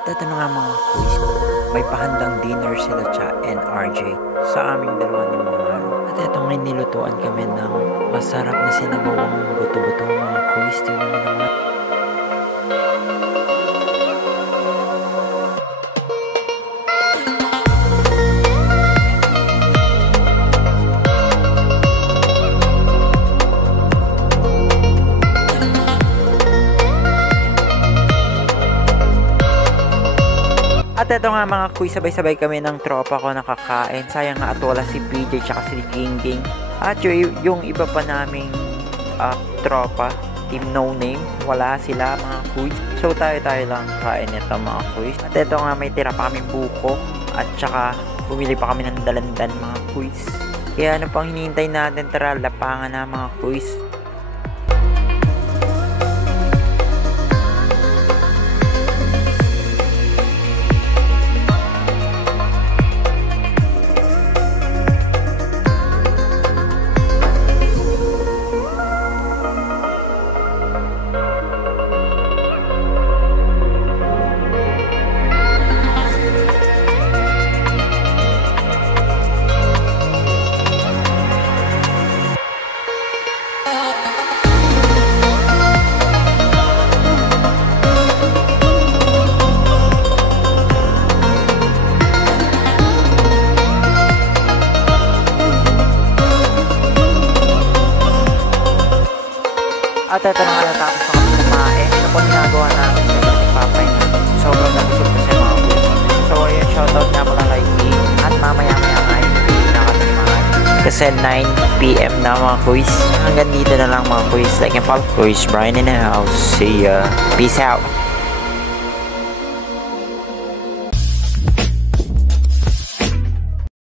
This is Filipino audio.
At ito na nga mga quiz, may pahandang dinner sila Cha and RJ sa aming dalawa ni Mahal. At ito nga nilutuan kami ng masarap na sinabawang buto-buto mga quiz. Tingnan nyo naman. At ito nga mga kuy, sabay-sabay kami ng tropa ko nakakain. Sayang nga at wala si PJ tsaka si Gingging. At yung iba pa naming tropa, team no name, wala sila mga kuy. So tayo-tayo lang kain ito mga kuy. At ito nga may tira pa kaming buko at tsaka bumili pa kami ng dalandan mga kuy. Kaya ano pang hinihintay natin, tara lapangan na mga kuy. At ito na nga natapos na kami kumain. Ito po ginagawa namin sa Papay na sobrang nabusog kasi mga kuys. So ayun, shoutout nga pala kay King. At mamaya-maya nga yung pili na kami ni Mahal. Kasi 9 PM na mga kuys. Hanggang dito na lang mga kuys. Like and follow kuys, Brian in the house. See ya. Peace out.